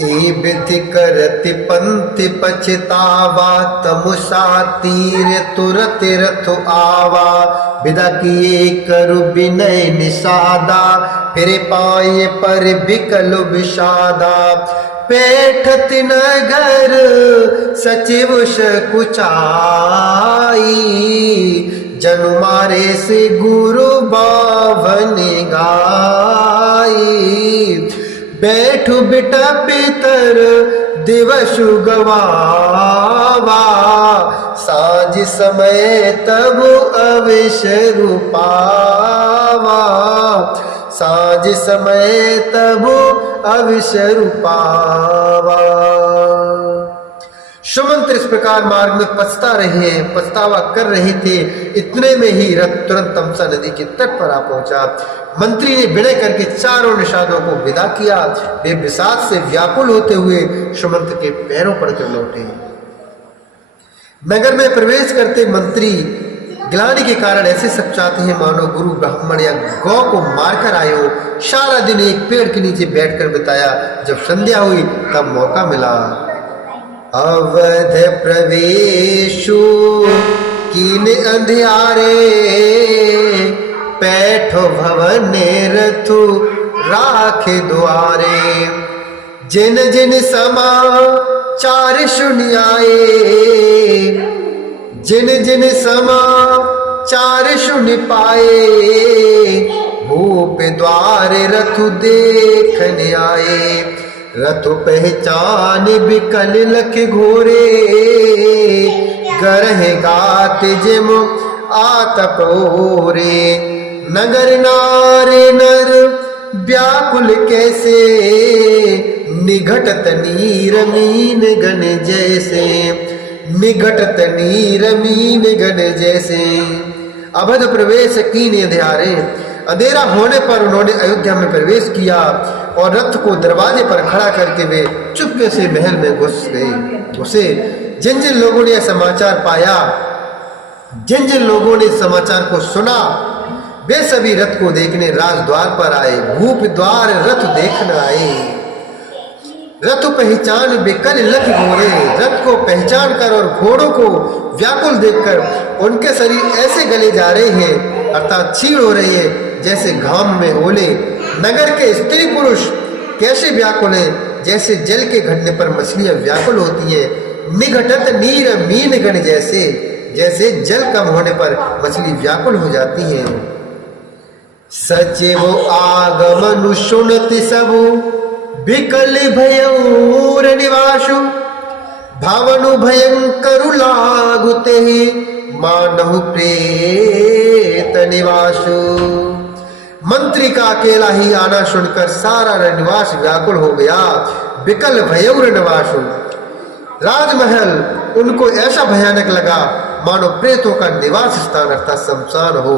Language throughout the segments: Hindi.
ए विधि करति पंथि पछतावा, तमुसा तीर तुरत रथ आवा। विदा किए करु विनय निषादा, फिर पाए पर बिकल विषादा। पेठत नगर सचिव सकुचाई, जनु मारे से गुरु बावन गाई। बैठु बिटा पितर दिवसु गवावा, साँझ समय तब अवसर पावा। साँझ समय तब अवसर पावा। सुमंत्र इस प्रकार मार्ग में पछतावा कर रहे थे। इतने में ही रथ तुरंत तमसा नदी के तट पर आ पहुंचा। मंत्री ने विनय करके चारों निषादों को विदा किया। वे विषाद से व्याकुल होते हुए सुमंत्र के पैरों पर गिर लौटे। नगर में प्रवेश करते मंत्री ग्लानि के कारण ऐसे सपचाते हैं मानो गुरु ब्राह्मण या गौ को मारकर आए हो। सारा दिन एक पेड़ के नीचे बैठकर बिताया। जब संध्या हुई तब मौका मिला। अवध प्रवेशु कीन अंधियारे, पैठो भवन रथु राखे द्वारे। जिन जिन समाचार सुनियाए, जिन जिन समाचार सुन पाए। भूप द्वार रथु देखने आए, रथु पहचान बिकल लख घोरे। गरहे गात जिम आतपोरे, नगर नारे नर व्याकुल कैसे। निघटत नीर मीन गण जैसे, निघटत नीर मीन गण जैसे। अवध प्रवेश कीन अंधियारे, अंधेरा होने पर उन्होंने अयोध्या में प्रवेश किया और रथ को दरवाजे पर खड़ा करके वे चुपके से महल में घुसे। जिन जिन लोगों ने समाचार पाया, जिन जिन लोगों ने समाचार को सुना, वे सभी रथ को देखने राजद्वार पर आए। भूप द्वार रथ देखना आए। रथ पहचान बिकल लख घोड़े, रथ को पहचान कर और घोड़ों को व्याकुल देखकर उनके शरीर ऐसे गले जा रहे हैं, अर्थात छीड़ हो रही है जैसे घाम में ओले। नगर के स्त्री पुरुष कैसे व्याकुल हैं, जैसे जल के घटने पर मछलियां व्याकुल होती है। निघटत नीर मीन गण जैसे, जैसे जल कम होने पर मछली व्याकुल हो जाती है। सचिव आगमनु सुनति सबु, बिकल भयूर निवासु। भावनु भयंकर लागुते, मानहु प्रेत निवासु। मंत्री का अकेला ही आना सुनकर सारा निवास व्याकुल हो गया। बिकल भयूर निवासु, राजमहल उनको ऐसा भयानक लगा मानो प्रेतों का निवास स्थान अर्थात शमशान हो।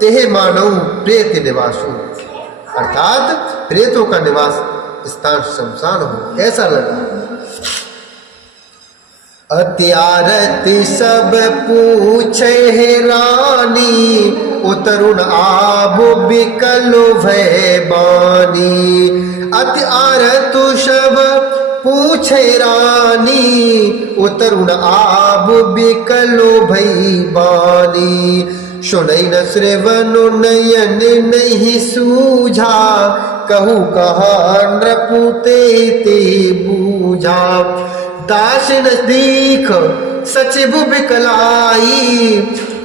तेहे मानव प्रेत निवासु, अर्थात प्रेतों का निवास स्थान शमशान हो, ऐसा लगा। अत्यारति सब पूछे है रानी, उतरुण आबो बिकलो भय बानी। अत्यारतु सब पूछे रानी, उतरुण आबो बिकलो भय बानी। सुनई न श्रवणु नयन नहीं सूझा, कहू कहा नृपुते ते बूझा। दास नजदीक सचिव बिकलाई,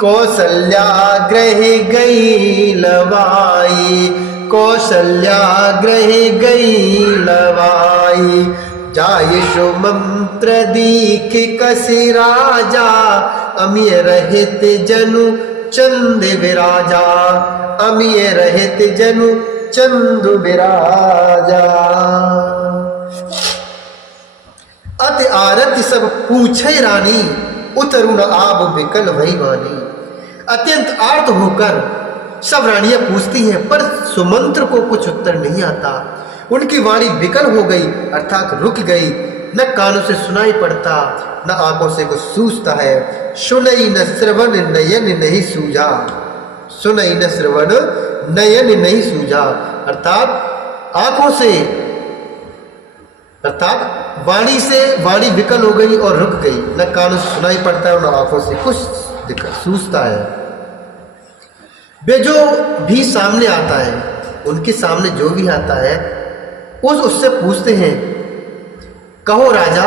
कौशल्या ग्रह गई लवाई। कौशल्या ग्रह गई लवाई। जाय सुमंत्र दीख कसी राजा, अमिय रहित जनु चंद विराजा। अमिय रहित जनु चंद विराजा। अति आरति सब पूछे रानी, उतरुण आब बिकल भई वानी। अत्यंत आर्त होकर सब रानियां पूछती हैं, पर सुमंत्र को कुछ उत्तर नहीं आता। उनकी वाणी विकल हो गई अर्थात रुक गई। न कानों से सुनाई पड़ता, न आंखों से कुछ सूझता है। सुनई न श्रवण नयन नहीं सूझा। सुनई न श्रवण नयन नहीं सूझा, अर्थात आंखों से अर्थात वाणी से वाणी विकल हो गई और रुक गई, न कानों से सुनाई पड़ता है, न आंखों से कुछ सूझता है। वे जो भी सामने आता है, उनके सामने जो भी आता है उससे पूछते हैं, कहो राजा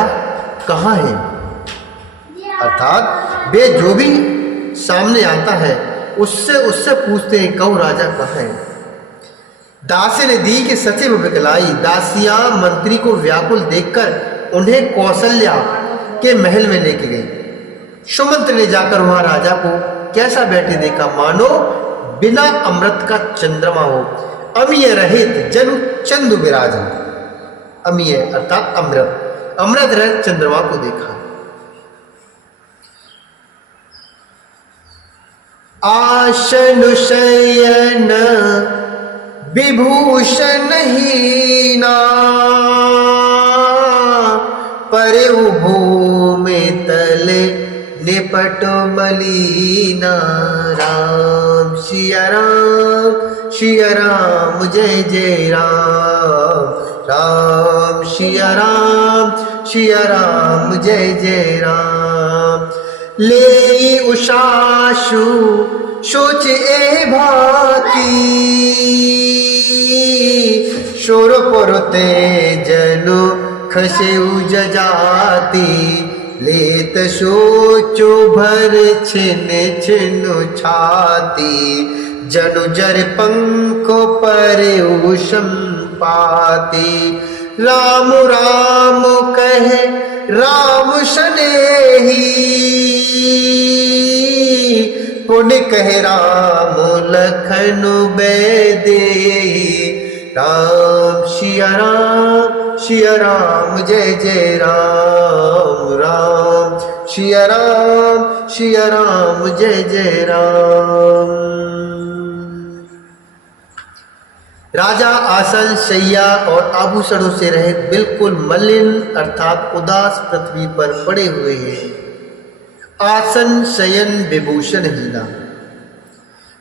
कहाँ है। अर्थात वे जो भी सामने आता है उससे पूछते हैं, कहो राजा कहाँ है। दासी ने दी कि सचिव विकलाई, दासियां मंत्री को व्याकुल देखकर उन्हें कौशल्या के महल में लेके गई। सुमंत्र ने जाकर वहां राजा को कैसा बैठे देखा, मानो बिना अमृत का चंद्रमा हो, अमीय रहित जनु चंदु विराजन। अमीय अर्थात अमृत, अमृत रहित चंद्रमा को देखा। आसन शयन विभूषण हीना, परे भूमि तले निपट मलीना। राम सिया राम, सिया राम जय जय राम, राम सिया राम, सिया राम जय जय राम। ले उषाशु सोच ए भाती, शोर पुरते जनु खसे जाती। लेत सोचो भर छिन छिनु छाती, जनु जर पंखो पर संपाती। राम राम कहे राम सनेही, पुण्य कहे राम लखन बेदेही। राम सिया राम, सिया राम जय जय राम, राम सिया राम, सिया राम जय जय राम। राजा आसन शैया और आभूषणों से रहित बिल्कुल मलिन अर्थात उदास पृथ्वी पर पड़े हुए हैं। आसन शयन विभूषण हीना,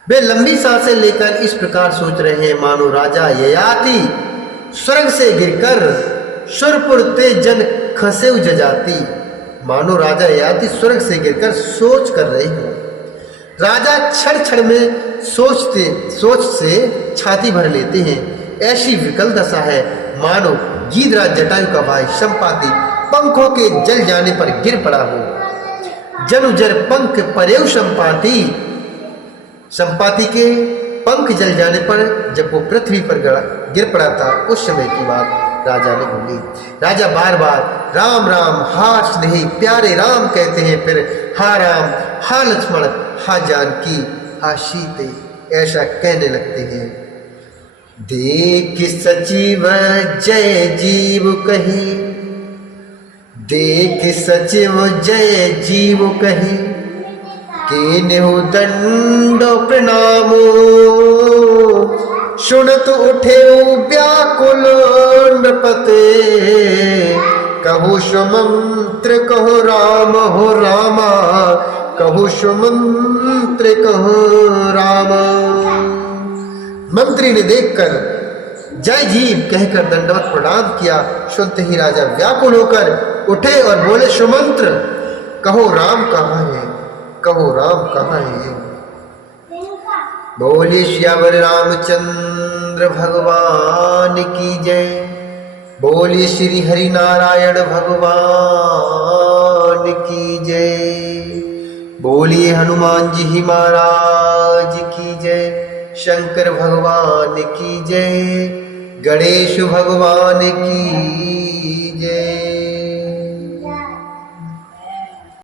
वे लंबी सांसें लेकर इस प्रकार सोच रहे हैं, मानो राजा ययाति स्वर्ग से गिरकर सुरपुर ते जन खसे जजाती। मानो राजा ययाति स्वर्ग से गिरकर सोच कर रहे हैं। राजा क्षण क्षण में सोच से छाती भर लेते हैं। ऐसी विकल दशा है, मानो गीधराज जटायु का भाई संपाति पंखों के जल जाने पर गिर पड़ा हो। जनुजर पंख परेव संपाति, संपाति के पंख जल जाने पर जब वो पृथ्वी पर गिर पड़ा था, उस समय की बात राजा ने बोली। राजा बार बार राम राम हा स्नेही प्यारे राम कहते हैं, फिर हा राम, हा लक्ष्मण, हा जानकी, हा सीते ऐसा कहने लगते हैं। देख सचिव जय जीव कही, देख सचिव जय जीव कही, कीन्हु दंड प्रणामो। सुनत उठे व्याकुल नृपते, कहु सुमंत्र कहो राम हो रामा, कहु सुमंत्र कहो राम। मंत्री ने देखकर जय जीव कहकर दंडवत प्रणाम किया। सुनते ही राजा व्याकुल होकर उठे और बोले, सुमंत्र कहो राम कहाँ है, कहो राम कहाँ है। बोले श्यावर रामचंद्र भगवान की जय, बोले श्री हरि नारायण भगवान की जय, बोलिए हनुमान जी महाराज की जय, शंकर भगवान की जय, गणेश भगवान की